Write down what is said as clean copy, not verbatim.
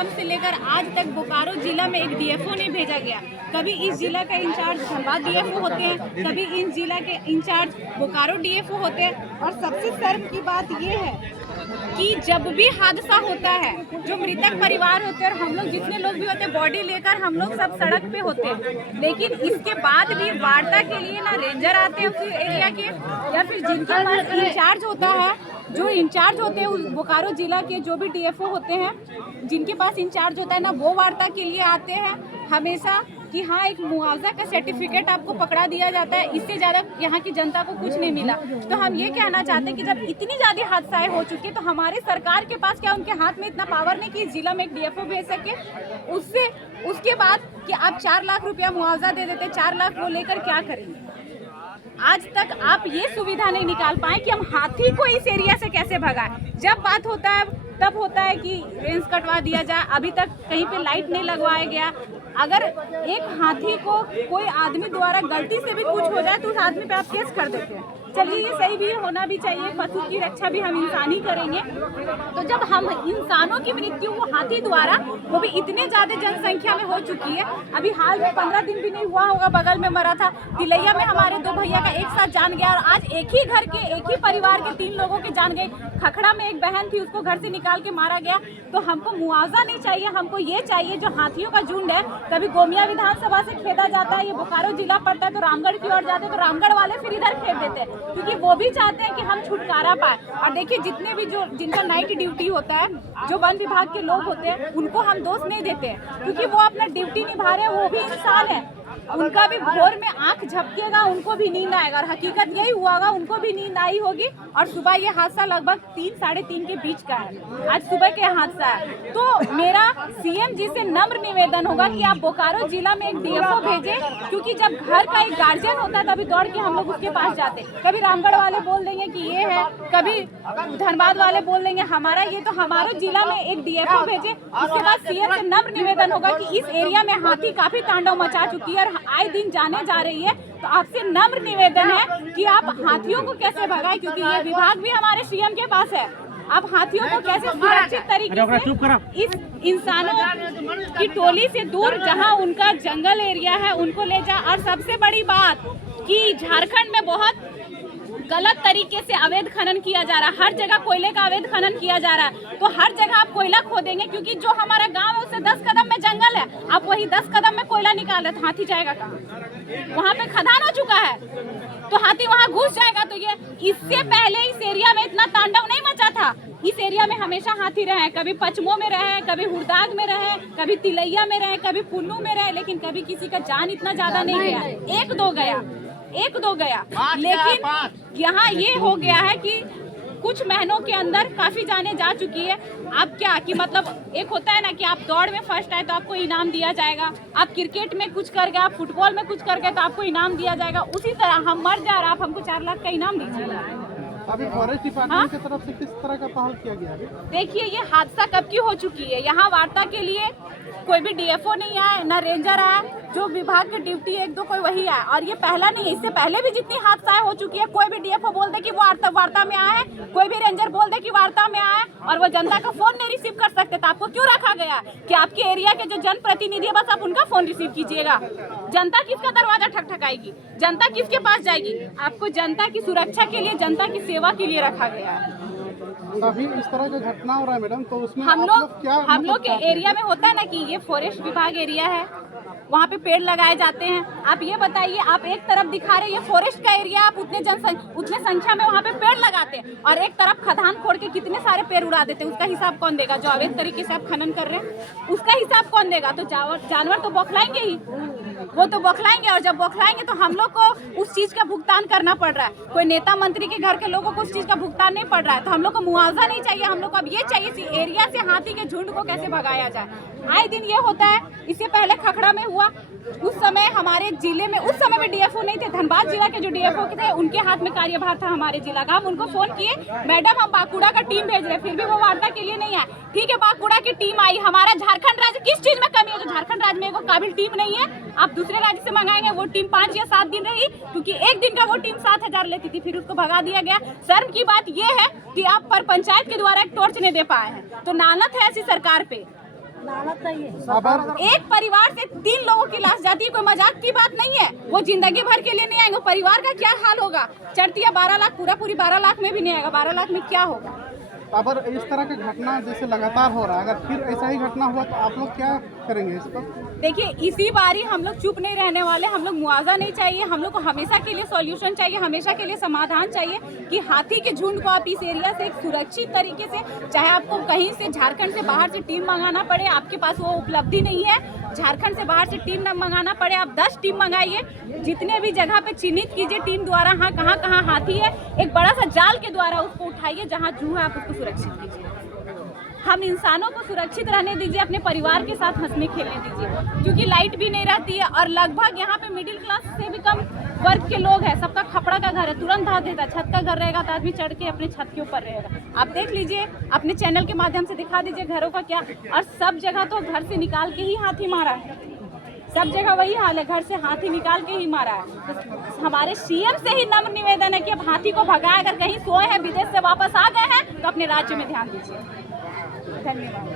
प्रारंभ से लेकर आज तक बोकारो जिला में एक डीएफओ नहीं भेजा गया। कभी इस जिला का इंचार्ज धनबाद डीएफओ होते हैं, कभी इन जिला के इंचार्ज बोकारो डीएफओ होते हैं। और सबसे शर्म की बात ये है कि जब भी हादसा होता है, जो मृतक परिवार होते हैं और हम लोग जितने लोग भी होते हैं, बॉडी लेकर हम लोग सब सड़क पे होते हैं, लेकिन इसके बाद भी वार्ता के लिए ना रेंजर आते हैं उस एरिया के, या फिर जिनके पास इंचार्ज होता है, जो इंचार्ज होते हैं बोकारो जिला के, जो भी डीएफओ होते हैं, जिनके पास इंचार्ज होता है ना, वो वार्ता के लिए आते हैं हमेशा कि हाँ एक मुआवजा का सर्टिफिकेट आपको पकड़ा दिया जाता है, इससे ज़्यादा यहाँ की जनता को कुछ नहीं मिला। तो हम ये कहना चाहते हैं कि जब इतनी ज़्यादा हादसाएं हो चुकी है तो हमारे सरकार के पास क्या उनके हाथ में इतना पावर नहीं कि इस जिला में एक डीएफओ भेज सके। उसके बाद कि आप 4 लाख रुपया मुआवजा दे देते, 4 लाख वो लेकर क्या करेंगे? आज तक आप ये सुविधा नहीं निकाल पाए कि हम हाथी को इस एरिया से कैसे भगाएं। जब बात होता है तब होता है कि रेंज कटवा दिया जाए, अभी तक कहीं पे लाइट नहीं लगवाया गया। अगर एक हाथी को कोई आदमी द्वारा गलती से भी कुछ हो जाए तो उस आदमी पे आप केस कर देते हैं। चलिए ये सही भी होना भी चाहिए, पशु की रक्षा भी हम इंसान ही करेंगे। तो जब हम इंसानों की मृत्यु वो हाथी द्वारा, वो भी इतने ज्यादा जनसंख्या में हो चुकी है, अभी हाल में 15 दिन भी नहीं हुआ होगा, बगल में मरा था तिलैया में हमारे 2 भैया का एक साथ जान गया। और आज एक ही घर के एक ही परिवार के 3 लोगों के जान गए। खखड़ा में एक बहन थी, उसको घर से निकाल के मारा गया। तो हमको मुआवजा नहीं चाहिए, हमको ये चाहिए जो हाथियों का झुंड है, कभी गोमिया विधानसभा से खेदा जाता है, ये बोकारो जिला पड़ता है तो रामगढ़ की ओर जाते हैं, तो रामगढ़ वाले फिर इधर खेद देते हैं, क्योंकि वो भी चाहते हैं कि हम छुटकारा पाए। और देखिए जितने भी जिनका नाइट ड्यूटी होता है, जो वन विभाग के लोग होते हैं, उनको हम दोष नहीं देते हैं, क्योंकि वो अपना ड्यूटी निभा रहे हैं, वो भी इंसान है। उनका भी भोर में आंख झपकेगा, उनको भी नींद आएगा, और हकीकत यही हुआ होगा, उनको भी नींद आई होगी। और सुबह ये हादसा लगभग 3 साढ़े 3 के बीच का है, आज सुबह के हादसा है। तो मेरा सीएम जी से नम्र निवेदन होगा कि आप बोकारो जिला में एक डीएफओ भेजें, क्योंकि जब घर का एक गार्जियन होता है तभी दौड़ के हम लोग उसके पास जाते। कभी रामगढ़ वाले बोल देंगे कि ये है, कभी धनबाद वाले बोल देंगे हमारा ये, तो हमारे जिला में एक डीएफओ भेजे। उसके बाद सीएम से नम्र निवेदन होगा कि इस एरिया में हाथी काफी तांडव मचा चुकी है और आए दिन जाने जा रही है, तो आपसे नम्र निवेदन है कि आप हाथियों को कैसे भगाएं, क्योंकि ये विभाग भी हमारे सीएम के पास है। आप हाथियों को कैसे सुरक्षित तरीके से इस इंसानों की टोली से दूर, जहां उनका जंगल एरिया है, उनको ले जा। और सबसे बड़ी बात कि झारखंड में बहुत गलत तरीके से अवैध खनन किया जा रहा है, हर जगह कोयले का अवैध खनन किया जा रहा है। तो हर जगह आप कोयला खोदेंगे, क्योंकि जो हमारा गांव है उससे 10 कदम में जंगल है, आप वही 10 कदम में कोयला निकाल रहे, तो हाथी जाएगा कहाँ? वहाँ पे खदान हो चुका है, तो हाथी वहाँ घुस जाएगा। तो ये इससे पहले इस एरिया में इतना तांडव नहीं मचा था। इस एरिया में हमेशा हाथी रहे, कभी पचमो में रहे, कभी हुरदाग में रहे, कभी तिलैया में रहे, कभी पुन्नू में रहे, लेकिन कभी किसी का जान इतना ज्यादा नहीं गया। एक दो गया, लेकिन यहाँ ये हो गया है कि कुछ महीनों के अंदर काफी जाने जा चुकी है। आप क्या कि मतलब एक होता है ना कि आप दौड़ में फर्स्ट आए तो आपको इनाम दिया जाएगा, आप क्रिकेट में कुछ कर गए, आप फुटबॉल में कुछ कर गए तो आपको इनाम दिया जाएगा। उसी तरह हम मर जा रहे, आप हमको 4 लाख का इनाम दीजिए। अभी फॉरेस्ट डिपार्टमेंट की तरफ से किस तरह का पहल किया गया है? देखिए ये हादसा कब की हो चुकी है, यहाँ वार्ता के लिए कोई भी डीएफओ नहीं आया, ना रेंजर आया, जो विभाग की ड्यूटी है 1-2 कोई वही आया। और ये पहला नहीं है, इससे पहले भी जितनी हादसाएं हो चुकी है, कोई भी डीएफओ बोल दे कि वो वार्ता में आया है, कोई भी रेंजर बोल दे कि वार्ता में आया है, और वो जनता का फोन नहीं रिसीव कर सकते। तो आपको क्यों रखा गया कि आपके एरिया के जो जनप्रतिनिधि है बस आप उनका फोन रिसीव कीजिएगा? जनता किसका दरवाजा ठकठकाएगी? जनता किसके पास जाएगी? आपको जनता की सुरक्षा के लिए, जनता की सेवा के लिए रखा गया है। अभी इस तरह का घटना हो रहा है मैडम, तो उसमें हम लोग के एरिया में होता है ना कि ये फॉरेस्ट विभाग एरिया है, वहाँ पे पेड़ लगाए जाते हैं। आप ये बताइए, आप एक तरफ दिखा रहे हैं ये फॉरेस्ट का एरिया, आप उतने संख्या में वहाँ पे पेड़ लगाते हैं, और एक तरफ खदान खोद के कितने सारे पेड़ उड़ा देते हैं। उसका हिसाब कौन देगा? जो अवैध तरीके से आप खनन कर रहे हैं उसका हिसाब कौन देगा? तो जानवर तो बौखलाएंगे ही, वो तो बौखलाएंगे, और जब बौखलाएंगे तो हम लोग को उस चीज का भुगतान करना पड़ रहा है। कोई नेता मंत्री के घर के लोगों को उस चीज का भुगतान नहीं पड़ रहा है। तो हम लोग को मुआवजा नहीं चाहिए, हम लोग को अब ये चाहिए कि एरिया से हाथी के झुंड को कैसे भगाया जाए। आए दिन ये होता है, इससे पहले खखड़ा में हुआ, उस समय हमारे जिले में उस समय भी डीएफओ नहीं थे, धनबाद जिला के जो डीएफओ थे उनके हाथ में कार्यभार था हमारे जिला का। हम उनको फोन किए, मैडम हम बांकुड़ा का टीम भेज रहे, फिर भी वो वार्ता के लिए नहीं आए। ठीक है, बांकुड़ा की टीम आई, हमारा झारखंड राज्य किस चीज में कमी है? जो झारखंड राज्य में एक काबिल टीम नहीं है, आप दूसरे राज्य से मंगाएंगे। वो टीम 5 या 7 दिन रही, क्योंकि एक दिन का वो टीम 7,000 लेती थी, फिर उसको भगा दिया गया। शर्म की बात ये है कि आप पर पंचायत के द्वारा एक टॉर्च नहीं दे पाए हैं, तो नानत है ऐसी सरकार पे। एक परिवार से 3 लोगों की लाश जाती है, कोई मजाक की बात नहीं है। वो जिंदगी भर के लिए नहीं आएंगे, परिवार का क्या हाल होगा। चढ़ती है 12 लाख, पूरी 12 लाख में भी नहीं आएगा। 12 लाख में क्या होगा। अगर इस तरह का घटना जैसे लगातार हो रहा है, अगर फिर ऐसा ही घटना हुआ तो आप लोग क्या करेंगे इस पर? देखिए, इसी बारी हम लोग चुप नहीं रहने वाले। हम लोग मुआवजा नहीं चाहिए, हम लोग को हमेशा के लिए सॉल्यूशन चाहिए, हमेशा के लिए समाधान चाहिए कि हाथी के झुंड को आप इस एरिया से एक सुरक्षित तरीके से, चाहे आपको कहीं से झारखंड से बाहर से टीम मंगाना पड़े, आपके पास वो उपलब्धि नहीं है, झारखंड से बाहर से टीम न मंगाना पड़े, आप 10 टीम मंगाइए, जितने भी जगह पे चिन्हित कीजिए टीम द्वारा, हाँ कहाँ कहाँ हाथी है, एक बड़ा सा जाल के द्वारा उसको उठाइए, जहाँ जू है आप उसको सुरक्षित कीजिए। हम इंसानों को सुरक्षित रहने दीजिए, अपने परिवार के साथ हंसने खेलने दीजिए, क्योंकि लाइट भी नहीं रहती है और लगभग यहाँ पे मिडिल क्लास से भी कम वर्ग के लोग हैं। सबका खपड़ा का घर है, तुरंत ढा देता। छत का घर रहेगा तो आदमी चढ़ के अपने छत के ऊपर रहेगा। आप देख लीजिए, अपने चैनल के माध्यम से दिखा दीजिए घरों का क्या। और सब जगह तो घर से निकाल के ही हाथी मारा है, सब जगह वही हाल है, घर से हाथी निकाल के ही मारा है। तो हमारे सीएम से ही नम्र निवेदन है कि अब हाथी को भगाए। अगर कहीं सोए हैं, विदेश से वापस आ गए हैं, तो अपने राज्य में ध्यान दीजिए। धन्यवाद।